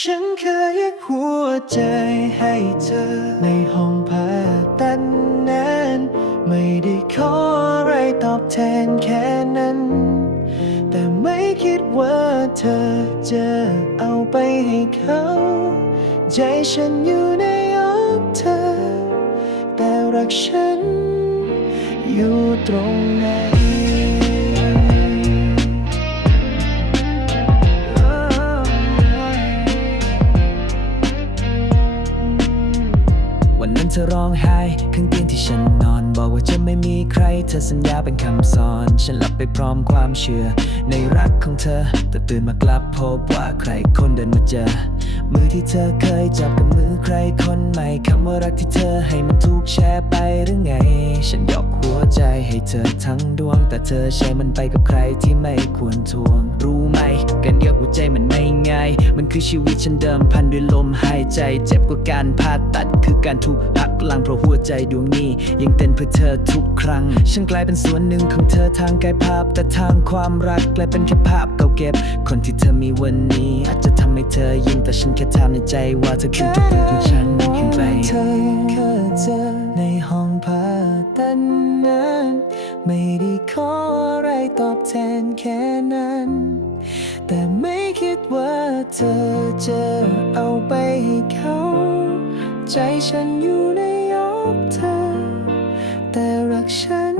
ฉันเคยยกหัวใจให้เธอ ในห้องผ่าตัดนั้น ไม่ได้ขออะไรตอบแทนแค่นั้น แต่ไม่คิดว่าเธอจะเอาไปให้เขา ใจฉันอยู่ในอ้อมเธอ แต่รักฉันอยู่ตรงไหน วันนั้นเธอร้องไห้ข้างเตียงที่ฉันนอน บอกว่าจะไม่มีใคร เธอสัญญาเป็นคำสอน ฉันหลับไปพร้อมความเชื่อ ในรักของเธอ แต่ตื่นมากลับพบว่าใครคนเดินมาเจอ มือที่เธอเคยจับกับมือใครคนใหม่คำว่ารักที่เธอให้มันถูกแชร์ไปหรือไง ฉันยกหัวใจให้เธอทั้งดวง แต่เธอใช้มันไปกับใครที่ไม่ควรทวง มันคือชีวิตฉันเดิมพันด้วยลมหายใจ เจ็บกว่าการผ่าตัดคือการถูกหักหลังเพราะหัวใจดวงนี้ ยังเต้นเพื่อเธอทุกครั้ง ฉันกลายเป็นส่วนหนึ่งของเธอทางกายภาพ แต่ทางความรักกลายเป็นแค่ภาพเก่าเก็บ คนที่เธอมีวันนี้ อาจจะทำให้เธอยิ้มแต่ฉันแค่ถามในใจว่าเธอคือทุกอย่างของฉันไปเธอเคยเจอใน ไม่ได้ขออะไรตอบแทนแค่นั้น แต่ไม่คิดว่าเธอจะเอาไปให้เขา ใจฉันอยู่ในอ้อมเธอ แต่รักฉัน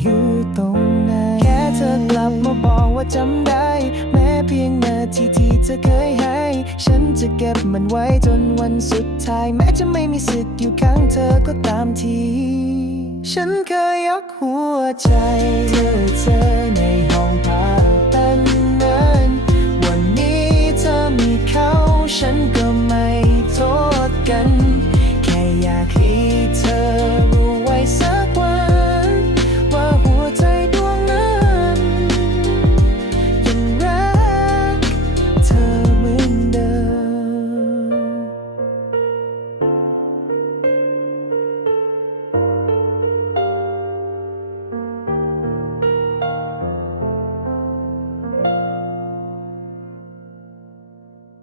อยู่ตรงไหนแค่เธอกลับมาบอกว่าจำได้ แม้เพียงนาทีที่เธอเคยให้ ฉันจะเก็บมันไว้จนวันสุดท้าย แม้จะไม่มีสิทธิ์อยู่ข้างเธอก็ตามที ฉันเคยยกหัวใจเพื่อเธอใน